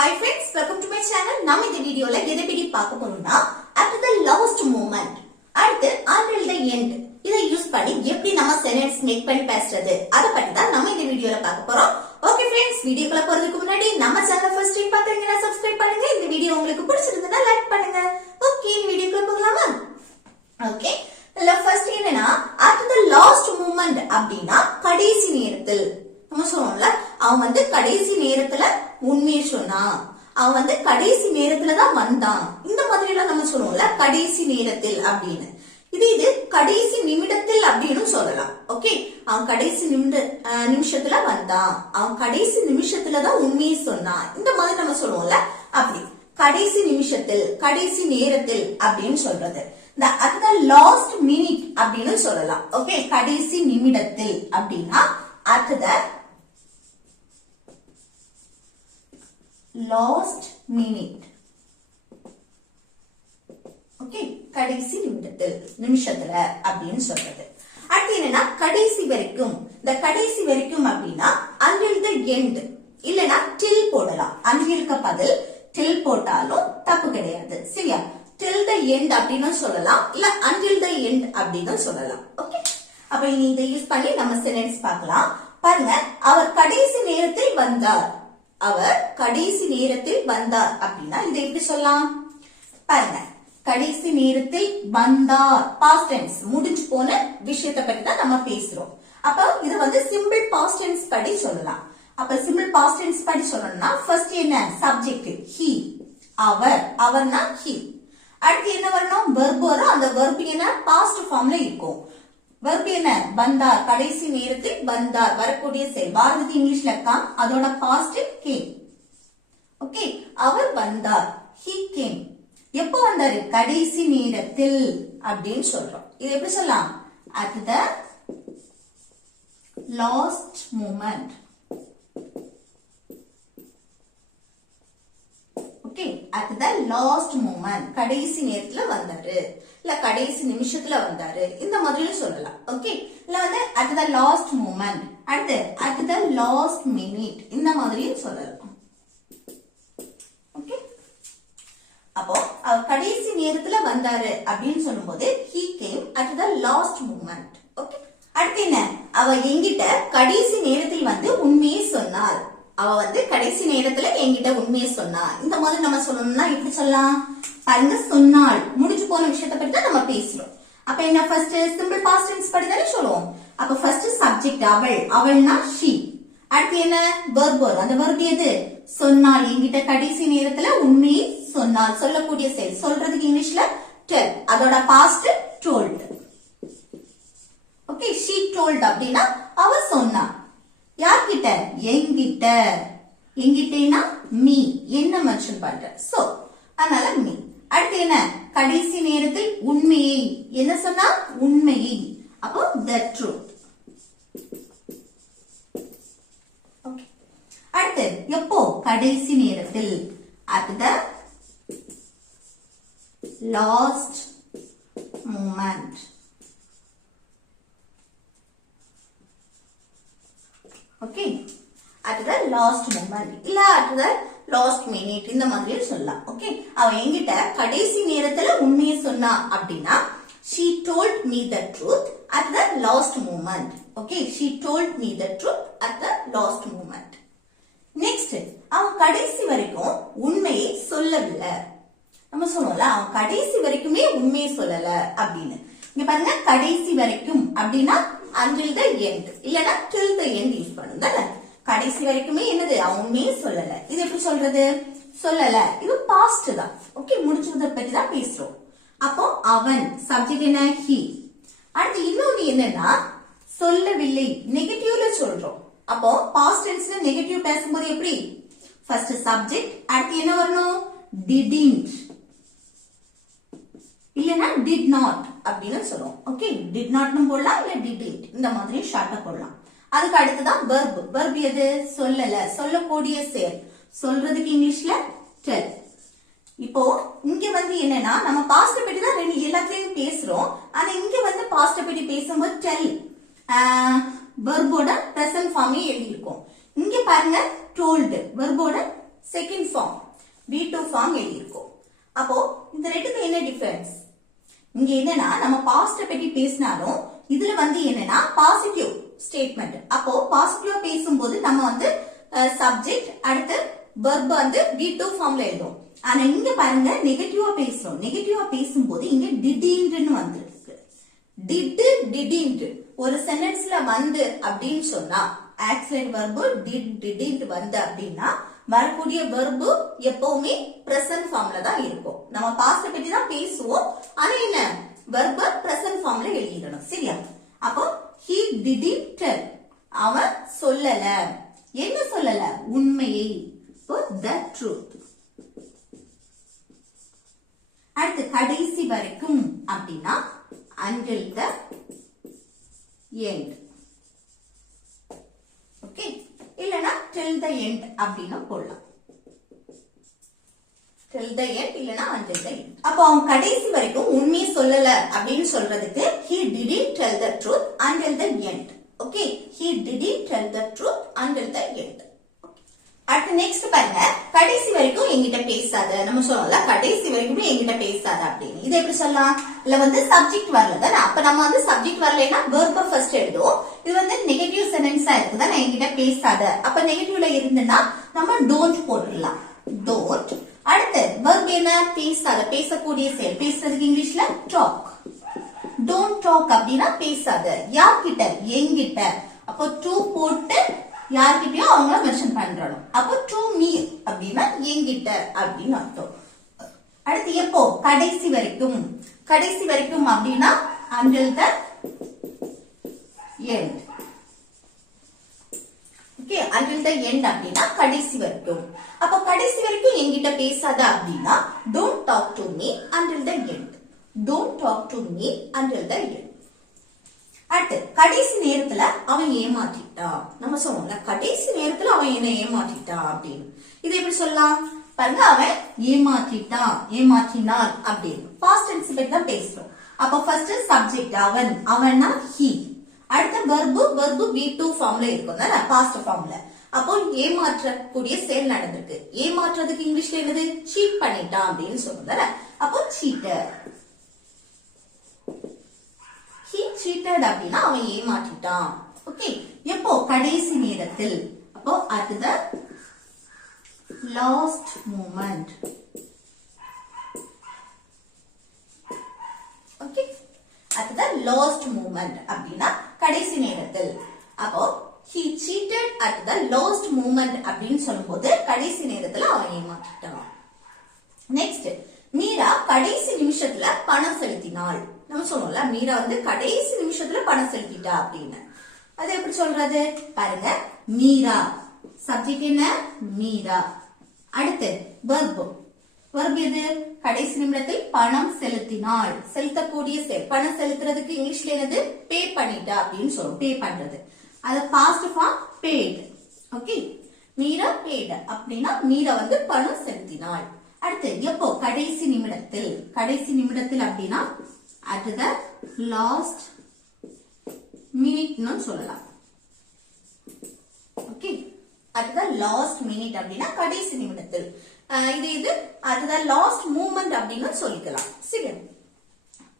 Hi friends, welcome to my channel. நம்ம இந்த வீடியோல எதை பத்தி பார்க்க போறோம்னா after the last moment அடுத்து until the end இதை யூஸ் பண்ணி எப்படி நம்ம சென்டென்ஸ் மேக் பண்ணி பேசுறது அத பத்தி தான் நம்ம இந்த வீடியோல பார்க்க போறோம். ஓகே फ्रेंड्स, வீடியோக்குள்ள போறதுக்கு முன்னாடி நம்ம சேனலை ஃபர்ஸ்ட் டைம் பாக்குறீங்கன்னா சப்ஸ்கிரைப் பண்ணுங்க. இந்த வீடியோ உங்களுக்கு பிடிச்சிருந்தா லைக் பண்ணுங்க. ஓகே, வீடியோக்குள்ள போகலாமா? ஓகே, இல்ல ஃபர்ஸ்ட் என்னன்னா after the last moment அப்படினா கடைசி நேரத்தில் நம்ம சொல்றோம்ல, அவன் வந்து கடைசி நேரத்துல உண்மையை சொன்னான், அவன் வந்து கடைசி நேரத்துல தான் வந்தான், இந்த மாதிரி எல்லாம் நம்ம சொல்லுவோம்ல கடைசி நேரத்தில் அப்படின்னு. இது கடைசி நிமிடத்தில் அப்படின்னு சொல்லலாம். ஓகே, அவன் கடைசி நிமிஷத்துல வந்தான், அவன் கடைசி நிமிஷத்துல தான் உண்மையை சொன்னான், இந்த மாதிரி நம்ம சொல்லுவோம்ல. அப்படி கடைசி நிமிஷத்தில் கடைசி நேரத்தில் அப்படின்னு சொல்றது at the last minute அப்படின்னு சொல்லலாம். ஓகே, கடைசி நிமிடத்தில் அப்படின்னா at the last minute. Okay, கடைசி நிமிஷத்துல அப்படின்னு சொல்றது. அடுத்து என்னன்னா கடைசி வரைக்கும். இந்த கடைசி வரைக்கும் அப்படின்னா until the end இல்லனா till போடலாம். untilக்கு பதில் till போட்டாலும் தப்பு கிடையாது, சரியா? till the end அப்படின்னு சொல்லலாம், இல்ல until the end அப்படின்னு சொல்லலாம். ஓகே, அப்ப இனி இதை யூஸ் பண்ணி நம்ம சென்டென்ஸ் பார்க்கலாம். பாருங்க, அவர் கடைசி நேரத்தில் வந்தார், அவர் கடைசி நேரத்தில் வந்தார் அப்படின்னா இதை எப்படி சொல்லலாம்? பாருங்க, கடைசி நேரத்தில் வந்தார் பாஸ்ட் டென்ஸ், முடிஞ்சு போன விஷயத்தை பத்தி தான் நம்ம பேசுறோம். அப்ப இது வந்து சிம்பிள் பாஸ்ட் டென்ஸ் படி சொல்லலாம். அப்ப சிம்பிள் பாஸ்ட் டென்ஸ் படி சொல்லணும்னா ஃபர்ஸ்ட் என்ன? சப்ஜெக்ட் he, அவர், அவர்னா he. அடுத்து என்ன வரணும்? வெர்ப் வரும். அந்த வெர்ப் என்ன? பாஸ்ட் ஃபார்ம்ல இருக்கும். வெர்ப் என்ன? வந்தார், கடைசி நேரத்தில் வந்தார், வரக்கூடிய செயல். பாரதி இங்கிலீஷ்ல கம், அதோட பாஸ்ட் கேம். ஓகே, அவர் வந்தார், he came. எப்போ வந்தாரு? கடைசி நேரத்தில் அப்படின்னு சொல்றோம். இது எப்படி சொல்லலாம்? at the last moment. Okay, at the last moment, கடைசி நேரத்துல வந்தாரு, இல்ல கடைசி நிமிஷத்துல வந்தாரு, இந்த மாதிரி சொல்லலாம். ஓகே, இல்ல வந்து at the last moment, அடுத்து at the last minute, இந்த மாதிரியும் சொல்லலாம். ஓகே, அப்போ அவர் கடைசி நேரத்துல வந்தாரு அப்படின்னு சொல்லும்போது he came at the last moment. Okay, அடுத்து என்ன? அவ என்கிட்ட கடைசி நேரத்தில் வந்து உண்மையை சொன்னார், அவ வந்து கடைசி நேரத்துல என்கிட்ட உண்மையை சொன்னா, இந்த மாதிரி நம்ம சொல்லணும்னா எப்படி சொல்லலாம்? பாருங்க, சொன்னால் முடிஞ்சு போன விஷயத்தை பத்தி தான் நம்ம பேசுறோம். அப்ப என்ன? ஃபர்ஸ்ட் சிம்பிள் பாஸ்ட் டென்ஸ் படி தானே சொல்லுவோம். அப்ப ஃபர்ஸ்ட் சப்ஜெக்ட் அவள், அவள்னா she. அடுத்து என்ன? வெர்ப் வரும். அந்த வெர்ப் எது? சொன்னால், என்கிட்ட கடைசி நேரத்துல உண்மையை சொன்னால், சொல்லக்கூடிய செயல். சொல்றதுக்கு இங்கிலீஷ்ல tell, அதோட past told. Okay, she told அப்படின்னா அவ சொன்னா. யார்கிட்ட? என்கிட்ட. என்கிட்டனா me, என்ன மென்ஷன் பண்ற, சோ அதனால me. அடுத்து என்ன? கடைசி நேரத்தில் உண்மையை, என்ன சொன்னா? உண்மையை. அப்போ the truth. ஓகே, அடுத்து எப்போ? கடைசி நேரத்தில் at the last moment. Okay, at the last moment இல்ல at the last minute, இந்த மாதிரி சொல்லலாம். ஓகே, அவ என்கிட்ட கடைசி நேரத்துல உண்மையை சொன்னா அப்படின்னா she told me the truth at the last moment. Okay, she told me the truth at the last moment. Next, அவன் கடைசி வரைக்கும் உண்மையை சொல்லவில்லை. நம்ம சொல்லுவோம்ல, அவன் கடைசி வரைக்குமே உண்மையை சொல்லல அப்படின்னு. இங்க பாருங்க, கடைசி வரைக்கும் அப்படின்னா until the end இல்லனா till the end யூஸ் பண்ணுங்க. கடைசி வரைக்குமே என்னது? அவன் உண்மையை சொல்லல. இது எப்படி சொல்றது? சொல்லல, இது பாஸ்ட் தான். ஓகே, முடிச்சத பத்தி தான் பேசுறோம். அப்போ அவன் சப்ஜெக்ட் என்ன? he. அடுத்து இன்னொன்னு என்னன்னா சொல்லவில்லை, நெகட்டிவ்ல சொல்றோம். அப்போ பாஸ்ட் டென்ஸ்ல நெகட்டிவ் பேசும்போது எப்படி? ஃபர்ஸ்ட் சப்ஜெக்ட், அடுத்து என்ன வரணும்? didn't இல்லனா did not அப்படின்னு சொல்றோம். ஓகே, did not னு போடலாம், இல்ல didn't, இந்த மாதிரி ஷார்ட்டா போடலாம். அதுக்கு அடுத்துதான் verb. verb எது? சொல்லல, சொல்லக்கூடிய செயல். சொல்றதுக்கு இங்கிலீஷ்ல tell. இப்போ இங்க வந்து என்னன்னா நம்ம பாஸ்ட் பத்தி தான் எல்லாத்தையும் பேசுறோம். ஆனா இங்க வந்து பாஸ்ட் பத்தி பேசும்போது tell verb ஓட present form எழுதி இருக்கோம். இங்க பாருங்க told verb ஓட செகண்ட் ஃபார்ம் V2 ஃபார்ம் எழுதியிருக்கோம். அப்போ இந்த ரெண்டுக்கு என்ன டிஃபரன்ஸ்? இங்க என்னன்னா நம்ம பாஸ்ட பத்தி பேசினாலும் இதுல என்னன்னா பாசிட்டிவ் ஸ்டேட்மெண்ட். அப்போ பாசிட்டிவா பேசும்போது நம்ம சப்ஜெக்ட் அடுத்து வெர்ப் V2 ஃபார்ம்ல எழுதும். ஆனா இங்க பாருங்க நெகட்டிவா பேசுறோம். நெகட்டிவா பேசும்போது இங்க டிடின்ட்னு வந்திருக்கு. டிடின்ட் ஒரு சென்டென்ஸ்ல அப்படின்னு சொன்னா ஆக்சிலரி வெர்ப் டிடின்ட் அப்படின்னா வரக்கூடிய வெர்ப் எப்பவுமே பிரசன்ட் ஃபார்ம்ல தான் இருக்கும். நம்ம பாஸ்ட் பத்தி தான் பேசுவோம். ஆனா என்ன வெர்ப் பிரசன்ட் ஃபார்ம்ல எழுதிடணும். சரியா? அப்போ he didn't tell, அவன் சொல்லல. என்ன சொல்லல? உண்மையை. the truth. அடுத்து கடைசி வரைக்கும் அப்படின்னா until the end. ஓகே, இல்லனா till the end அப்படின்னு போடலாம். till the end இல்லனா until the end. அப்போ அவன் கடைசி வரைக்கும் உண்மையை சொல்லல அப்படின்னு சொல்றதுக்கு he didn't tell the truth until the end. Okay, he didn't tell the truth until the end. அடுத்து நெக்ஸ்ட் பாருங்க, கடைசி வரைக்கும் என்கிட்ட பேசாத. நம்ம சொல்லல கடைசி வரைக்கும் என்கிட்ட பேசாத அப்படின்னு. இது எப்படி சொல்லலாம்? இல்ல சப்ஜெக்ட் வரல தானே. அப்ப நம்ம சப்ஜெக்ட் வரலைன்னா வெர்ப ஃபர்ஸ்ட் எழுதுவோம். இது நெகட்டிவ் சென்டென்ஸா இருக்குதா, நான் என்கிட்ட பேசாத. அப்ப நெகட்டிவ்ல இருந்துன்னா நம்ம டோன்ட் போட்டுடலாம். டோன்ட். அடுத்து வெர்ப் என்ன? பேசாத, பேசக்கூடிய செயல். பேசுறதுக்கு இங்கிலீஷ்ல டாக். டோன்ட் டாக் அப்படின்னா பேசாத. யார்கிட்ட? என்கிட்ட. அப்போ டு போட்டு யார்கிட்டயோ அவங்கள மென்ஷன் பண்றோம். அப்போ டு மீ அப்படின்னா என்கிட்ட அப்படின்னு அர்த்தம். அடுத்து எப்போ? கடைசி வரைக்கும். கடைசி வரைக்கும் அப்படின்னா until the end. Okay, until the end அப்படின்னா கடைசி வரைக்கும். அப்ப கடைசி வரைக்கும் என்கிட்ட பேசாத அப்படின்னா don't talk to me until the end. Don't talk to me until the end. அடுத்து கடைசி நேரத்துல அவன் ஏமாற்றிட்டான். நம்ம சொன்னோம்ல கடைசி நேரத்துல அவன் என்ன ஏமாற்றிட்டான் அப்படின்னு. இது எப்படி சொல்லலாம்? பாருங்க, அவன் ஏமாற்றிட்டான், ஏமாற்றினான் அப்படின்னு. பாஸ்ட் டென்ஸ் பத்தி தான் பேசுறோம். அப்ப ஃபர்ஸ்ட் சப்ஜெக்ட் அவன், அவன்னா he. அடுத்த வெர்பு V2 ஃபார்ம்ல இருக்கும் தானே, பாஸ்ட் ஃபார்ம்ல. அப்போ ஏமாற்றக்கூடிய செயல் நடந்திருக்கு. ஏமாற்றுறதுக்கு இங்கிலீஷ்ல என்னது? சீட் பண்ணிட்டான் அப்படின்னு சொல்றோம் தானே. அப்போ சீட்டர். he cheated அப்படின்னா அவன் ஏமாற்றிட்டான். ஓகே, எப்போ? கடைசி நேரத்தில். அப்போ at the last moment. Okay, at the last moment அப்படின்னா கடைசி நேரத்தில். அப்போ he cheated at the last moment அப்படின்னு சொல்லும்போது கடைசி நேரத்துல அவன் ஏமாற்றிட்டான். நெக்ஸ்ட், மீரா கடைசி நிமிஷத்துல பணம் செலுத்தினாள். நம்ம சொன்னோம்ல மீரா கடைசி நிமிஷத்துல பணம் செலுத்திட்டா அப்படின்னு. அது எப்படி சொல்றது? பாருங்க, மீரா சப்ஜெக்ட் என்ன? மீரா. அடுத்து வெர்ப். வெர்ப் எது? கடைசி நிமிடத்தில் பணம் செலுத்தினாள். செலுத்தக்கூடிய செயல். பணம் செலுத்துறதுக்கு இங்கிலீஷ்ல என்னது? பே பண்ணிட்டா அப்படின்னு சொல்லுவோம். பே பண்றது. அது past form paid. Okay, Meera paid அப்படின்னா மீரா பணம் செலுத்தினாள். அடுத்து எப்போ? கடைசி நிமிடத்தில். கடைசி நிமிடத்தில் அப்படின்னா at the last minute னு சொல்லலாம். Okay, at the last minute அப்படின்னா கடைசி நிமிடத்தில். இது at the last moment அப்படின்னு சொல்லிக்கலாம். சரி,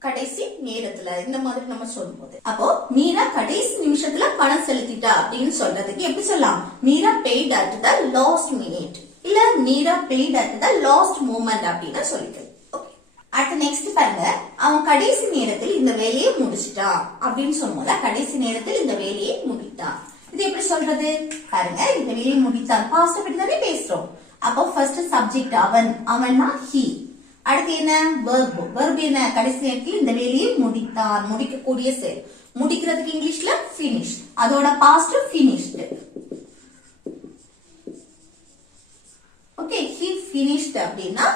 கடைசி நேரத்துல இந்த மாதிரி நம்ம சொல்லும்போது அப்போ மீரா கடைசி நிமிஷத்துல பணம் செலுத்திட்டா அப்படின்னு சொல்றதுக்கு எப்படி சொல்லலாம்? Meera paid at the last minute. இல்ல Meera paid at the last moment அப்படின்னு சொல்லிக்கலாம். அடுத்து நெக்ஸ்ட் பாருங்க, அவன் கடைசி நேரத்தில் இந்த வேலையை முடிச்சிட்டான் அப்படின்னு சொன்னோம்ல. கடைசி நேரத்தில் இந்த வேலையை முடித்தான். இது எப்படி சொல்றது? பாருங்க, இந்த வேலையை முடித்தான் பாஸ்ட் பத்தி தானே பேசுறோம். அப்போ ஃபர்ஸ்ட் சப்ஜெக்ட் அவன், அவன்னா he. அடுத்து என்ன? வெர்ப். வெர்ப் என்ன? கடைசி நேரத்தில் இந்த வேலையை முடித்தான். முடிக்கக்கூடிய செயல். முடிக்கிறதுக்கு இங்கிலீஷ்ல finish. அதோட past finished. Okay, he finished அப்படின்னா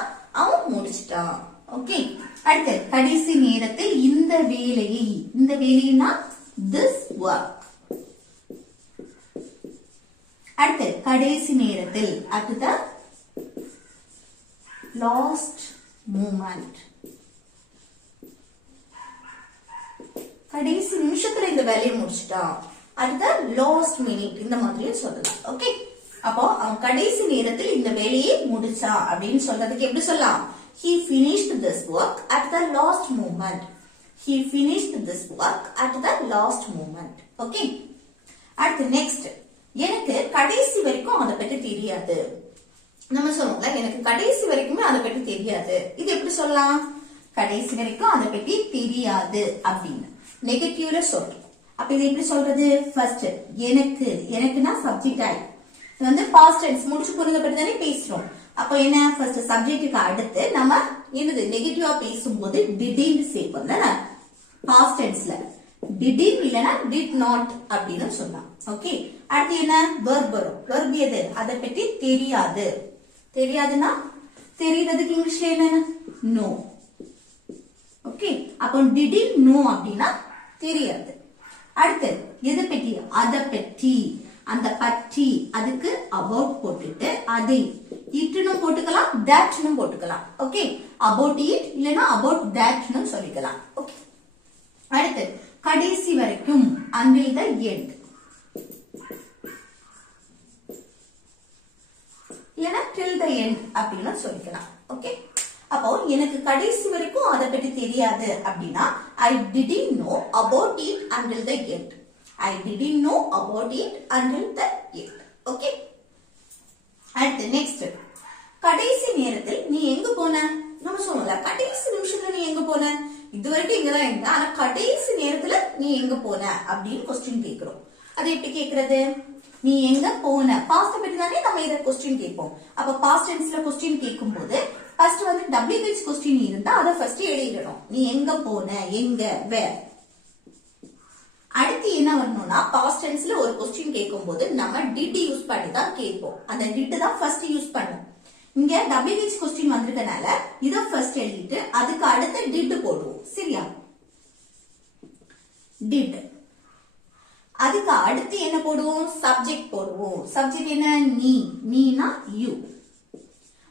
அவன் முடிச்சிட்டான். ஓகே, அடுத்து கடைசி நேரத்தில் இந்த வேலையை. இந்த வேலைனா this work. அடுத்து கடைசி நேரத்தில் at the last moment. கடைசி நிமிஷத்துல இந்த வேலையை முடிச்சிட்டான். at the last minute இந்த மாதிரி சொல்லலாம். ஓகே, அப்போ அவன் கடைசி நேரத்தில் இந்த வேலையை முடிச்சான் அப்படின்னு சொல்றதுக்கு எப்படி சொல்லலாம்? He finished this work at the last moment. He finished this work at the last moment. Okay. அடுத்து நெக்ஸ்ட், எனக்கு கடைசி வரைக்கும் அதை பற்றி தெரியாது. நம்ம சொல்லுவோம்ல, எனக்கு கடைசி வரைக்குமே அதை பற்றி தெரியாது. இது எப்படி சொல்லலாம்? கடைசி வரைக்கும் அதை பற்றி தெரியாது அப்படின்னு நெகட்டிவ்ல சொல்றோம். அப்ப இது எப்படி சொல்றது? ஃபர்ஸ்ட் எனக்கு, எனக்குன்னா சப்ஜெக்ட் ஆயி இது வந்து பாஸ்ட் டென்ஸ் முடிச்சு போறத பத்தி தானே பேசுறோம். அப்ப என்ன, ஃபர்ஸ்ட் சப்ஜெக்ட்டுக்கு அடுத்து நம்ம என்னது நெகட்டிவா பேசும்போது டிடின்னு சேர்ப்போம் தானே பாஸ்ட் டென்ஸ்ல. டிடின் இல்லனா டிட் நாட் அப்படின்னு சொல்லலாம். ஓகே. அடுத்து என்ன, வெர்ப் வரும். வெர்ப் எது? அதை பத்தி தெரியாது. தெரியாதுன்னா தெரியுறதுக்கு இங்கிலீஷ்ல என்ன? நோ. ஓகே. அப்போ டிடின் நோ அப்படின்னா தெரியாது. அடுத்து எது பத்தி? அதை பற்றி, அந்த பற்றி, அதுக்கு about போட்டுட்டு அதை இட்னும் போட்டுக்கலாம், thatனும் போட்டுக்கலாம். ஓகே. about it இல்லனா about thatனு சொல்லிக்கலாம். ஓகே. அடுத்து கடைசி வரைக்கும் until the end இல்லனா till the end அப்படினா சொல்லிக்கலாம். ஓகே. அப்போ எனக்கு கடைசி வரைக்கும் அதை பத்தி தெரியாது அப்படின்னா I didn't know about it until the end. I didn't know about it until the end. Okay. அடுத்து நெக்ஸ்ட், கடைசி நேரத்தில் நீ எங்க போன? நம்ம சொல்லுவோம்ல, கடைசி நிமிஷத்துல நீ எங்க போன? இதுவரைக்கும் இங்கதான் இருந்த, ஆனா கடைசி நேரத்துல நீ எங்க போன அப்படின்னு கொஸ்டின் கேக்குறோம். அது எப்படி கேக்குறது? நீ எங்க போன, பாஸ்ட் பத்தி தானே நம்ம இத கொஸ்டின் கேட்போம். அப்ப பாஸ்ட் டென்ஸ்ல கொஸ்டின் கேட்கும் போது ஃபர்ஸ்ட் வந்து WH கொஸ்டின் இருந்தா அதை ஃபர்ஸ்ட் எழுதிடணும். நீ எங்க போன, எங்க, வேர். அடுத்து என்ன வரணும்னா, பாஸ்ட் டென்ஸ்ல ஒரு கொஸ்டின் கேட்கும் போது நம்ம டிட் யூஸ் பண்ணி தான் கேட்போம். அந்த டிட் தான் ஃபர்ஸ்ட் யூஸ் பண்ணும். இங்க WH கொஸ்டின் வந்திருக்கனால இத ஃபர்ஸ்ட் எழுதிட்டு அதுக்கு அடுத்து டிட் போடுவோம். சரியா? டிட். அதுக்கு அடுத்து என்ன போடுவோம்? சப்ஜெக்ட் போடுவோம். சப்ஜெக்ட் என்ன? நீ, நீனா யூ.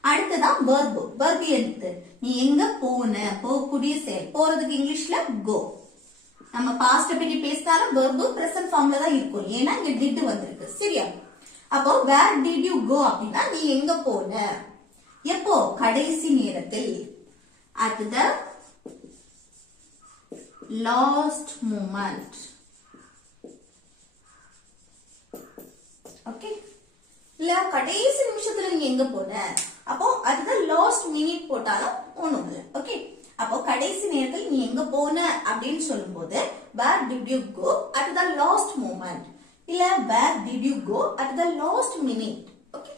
அடுத்ததான் verb. verb எது? நீ எங்க போன, போகக்கூடிய செயல். போறதுக்கு இங்கிலீஷ்ல go. நம்ம பாஸ்ட் பத்தி பேசினாலும் verb present formல தான் இருக்கும். ஏன்னா இங்க did வந்திருக்கு. சரியா? அப்போ where did you go அப்படின்னா நீ எங்க போன, எப்போ? கடைசி நேரத்தில். at the last moment. Okay. இல்ல கடைசி நிமிஷத்துல நீ எங்க போன, அப்போ அதுதான் லாஸ்ட் மினிட் போட்டாலும் ஒண்ணும் இல்லை. ஓகே. அப்போ கடைசி நேரத்தில் நீ எங்க போன அப்படின்னு சொல்லும் போது where did you go at the last moment இல்ல where did you go at the last minute. Okay.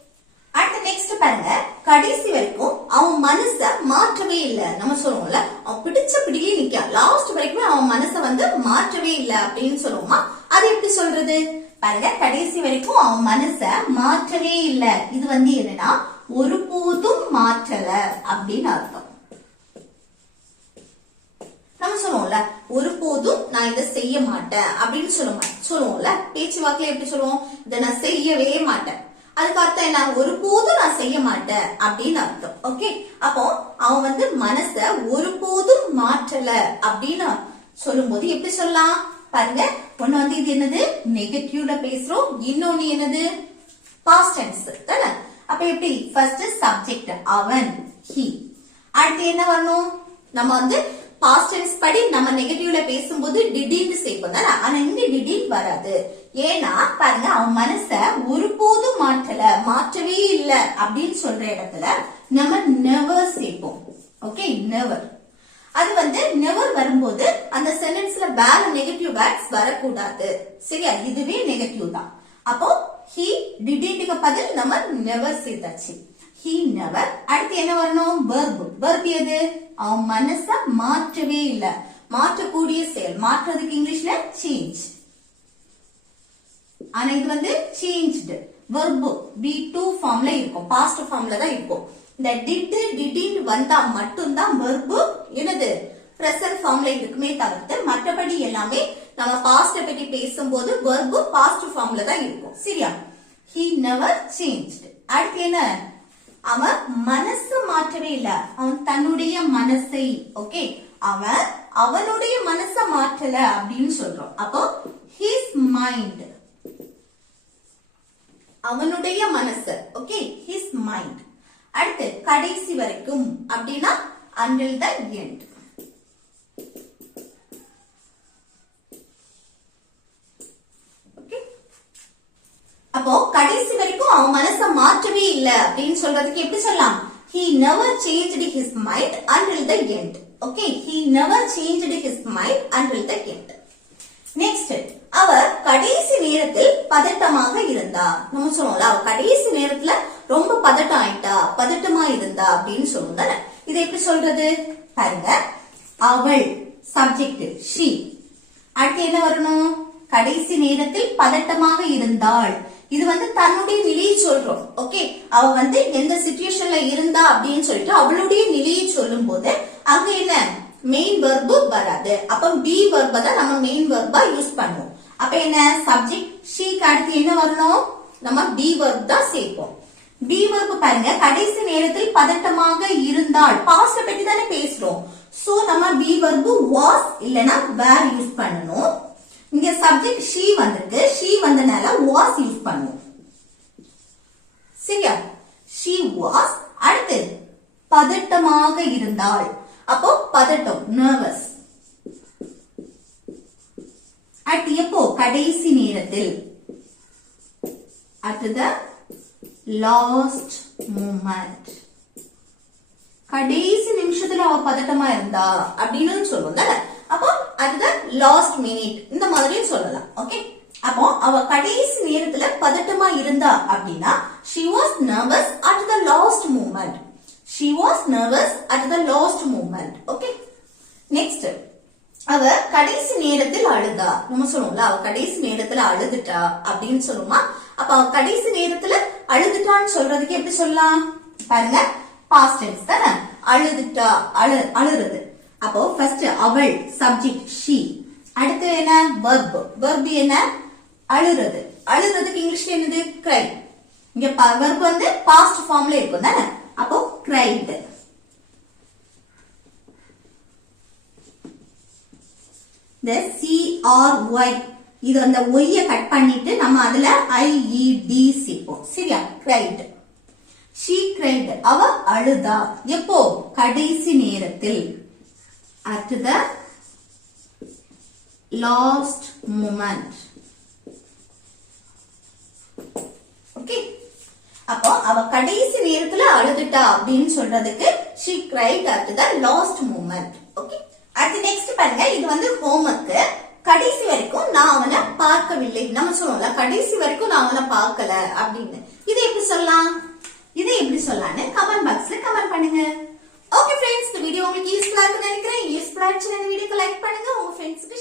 அடுத்து நெக்ஸ்ட் பாருங்க, கடைசி வரைக்கும் அவன் மனச மாற்றவே இல்ல. நம்ம சொல்லுவோம்ல, அவன் பிடிச்ச பிடியே நிக்க, லாஸ்ட் வரைக்குமே அவன் மனச வந்து மாற்றவே இல்ல அப்படின்னு சொல்லுவோமா? அது எப்படி சொல்றது? பாருங்க, கடைசி வரைக்கும் அவன் மனச மாற்றவே இல்ல. இது வந்து என்னன்னா ஒருபோதும் மாற்றல அப்படின்னு அர்த்தம். நம்ம சொல்லுவோம்ல, ஒருபோதும் நான் இதை செய்ய மாட்டேன் அப்படின்னு சொல்லுவோம்ல, பேச்சு வாக்குல எப்படி சொல்லுவோம்? இதை நான் செய்யவே மாட்டேன். அதுக்கு அர்த்தம் என்ன? ஒருபோதும் நான் செய்ய மாட்டேன் அப்படின்னு அர்த்தம். ஓகே. அப்போ அவன் வந்து மனச ஒருபோதும் மாற்றல அப்படின்னு சொல்லும் போது எப்படி சொல்லலாம்? பாருங்க, ஒண்ணு வந்து இது என்னது நெகட்டிவ்ல பேசுறோம், இன்னொன்னு என்னது பாஸ்ட் டென்ஸ் தானே. அப்ப எப்படி? ஃபர்ஸ்ட் சப்ஜெக்ட் அவன், he. அடுத்து என்ன வரணும்? நம்ம வந்து பாஸ்ட் டென்ஸ் படி நம்ம நெகட்டிவ்ல பேசும்போது டிடின்னு சேர்ப்போம் தானே. ஆனா இங்க டிடின் வராது. ஏன்னா பாருங்க, அவன் மனச ஒருபோதும் மாற்றல, மாற்றவே இல்ல அப்படின்னு சொல்ற இடத்துல நம்ம நெவர் சேர்ப்போம். Okay, never. அது வந்து நெவர் வரும்போது அந்த சென்டென்ஸ்ல வேற நெகட்டிவ் வேர்ட்ஸ் வரக்கூடாது. சரியா? இதுவே நெகட்டிவ் தான். அப்போ he didn't பதில் நம்ம நெவர் சேர்த்தாச்சு. he never. அடுத்து என்ன வரணும்? verb. verb எது? அவன் மனச மாற்றவே இல்ல, மாற்றக்கூடிய செயல். மாற்றதுக்கு இங்கிலீஷ்ல change. ஆனா இது வந்து changed. verb be2 ஃபார்ம்ல இருக்கும், பாஸ்ட் ஃபார்ம்ல தான் இருக்கும். இந்த did didn't வந்தா மட்டும்தான் verb என்னது present ஃபார்ம்ல இருக்குமே தவிர்த்து மற்றபடி எல்லாமே நம்ம பாஸ்ட் பத்தி பேசும்போது verb past ஃபார்ம்ல தான் இருக்கும். சரியா? he never changed. அடுத்து என்ன? அவன் மனசு மாற்றவே இல்ல, அவன் தன்னுடைய மனசை. ஓகே, அவன் அவனுடைய மனச மாற்றல அப்படின்னு சொல்றோம். அப்போ his mind, அவனுடைய மனசு. Okay, his mind. அடுத்து கடைசி வரைக்கும் அப்படின்னா until the end. அப்போ கடைசி வரைக்கும் அவன் மனசை மாற்றவே இல்ல அப்படின்னு சொல்றதுக்கு எப்படி சொல்லலாம்? He never changed his mind until the end. Okay, he never changed his mind until the end. Next, அவர் கடைசி நேரத்தில் பதட்டமாக இருந்தார். நம்ம சொல்லுவோம்ல, அவ கடைசி நேரத்துல ரொம்ப பதட்டம் ஆயிட்டா, பதட்டமா இருந்தா அப்படின்னு சொல்லுவோம் தானே. இதை எப்படி சொல்றது பாருங்க. அவள் சப்ஜெக்ட் she. அடுத்து என்ன வரணும்? கடைசி நேரத்தில் பதட்டமாக இருந்தாள். இது தன்னுடைய நிலையை சொல்றோம். ஓகே, அவ எந்த சிச்சுவேஷன்ல இருந்தா அப்படின்னு சொல்லிட்டு அவளுடைய நிலையை சொல்லும் போது அங்க என்ன மெயின் வெர்பு வராது. அப்ப பி வெர்ப தான் நம்ம மெயின் வெர்பா யூஸ் பண்ணுவோம். அப்ப என்ன சப்ஜெக்ட் ஷீக்கு அடுத்து என்ன வரணும்? நம்ம பி வெர்ப் தான் சேர்ப்போம். பி வெர்ப் பாருங்க, கடைசி நேரத்தில் பதட்டமாக இருந்தால் பாஸ்ட பத்தி தானே பேசுறோம். சோ நம்ம பி வெர்பு வாஸ் இல்லனா வேர் யூஸ் பண்ணணும். இங்க சப்ஜெக்ட் she வந்திருக்கு, she வந்தனால was யூஸ் பண்ணுவோம். சரியா? she was. அடுத்து பதட்டமாக இருந்தாள். அப்போ பதட்டம் nervous. அடுத்து எப்போ? கடைசி நேரத்தில். at the last moment. கடைசி நிமிஷத்துல அவ பதட்டமா இருந்தா அப்படின்னு சொல்லுவோம் தானே. அப்போ அதுதான் லாஸ்ட் மினிட் இந்த மாதிரியும் சொல்லலாம். ஓகே, அப்போ அவ கடைசி நேரத்துல பதட்டமா இருந்தா அப்படின்னா she was nervous at the last moment. She was nervous at the last moment. Okay, next அவ கடைசி நேரத்தில் அழுதா. நம்ம சொல்லுவோம்ல, அவ கடைசி நேரத்துல அழுதுட்டா அப்படின்னு சொல்லுமா. அப்ப அவ கடைசி நேரத்துல அழுதுட்டான்னு சொல்றதுக்கு எப்படி சொல்லலாம் பாருங்க. பாஸ்ட் டென்ஸ் தானே. அழுதுட்டா, அழுறது. அப்போ ஃபர்ஸ்ட் அவள் சப்ஜெக்ட் she. அடுத்து என்ன verb. verb என்ன? அழுறது. அழுறதுக்கு இங்கிலீஷ்ல என்னது? cry. இங்க verb past formல இருக்கும் தானே. அப்போ cried. the CRY இது அந்த y கட் பண்ணிட்டு நம்ம அதுல IED சேர்ப்போம். சரியா? cried. she cried. அவ அழுதா. எப்போ? கடைசி நேரத்தில். at the last moment. Okay, அப்போ அவ கடைசி நேரத்துல அழுதுட்டா அப்படின்னு சொல்றதுக்கு she cried at the last moment. Okay, அடுத்து நெக்ஸ்ட் பாருங்க. இது ஹோம்வொர்க். கடைசி வரைக்கும் நான் அவனை பார்க்கவில்லை. நம்ம சொல்லுவோம்ல, கடைசி வரைக்கும் நான் அவனை பார்க்கல அப்படின்னு. இதை எப்படி சொல்லலாம்? இதை எப்படி சொல்லலாம்னு கமெண்ட் பாக்ஸ்ல கமெண்ட் பண்ணுங்க. ஓகே ஃப்ரெண்ட்ஸ், இந்த வீடியோ உங்களுக்கு யூஸ்ஃபுல்லா இருக்குன்னு நினைக்கிறேன். யூஸ்ஃபுல்லா இருந்துச்சுன்னா இந்த வீடியோக்கு லைக் பண்ணுங்க, உங்க ஃப்ரெண்ட்ஸ்க்கு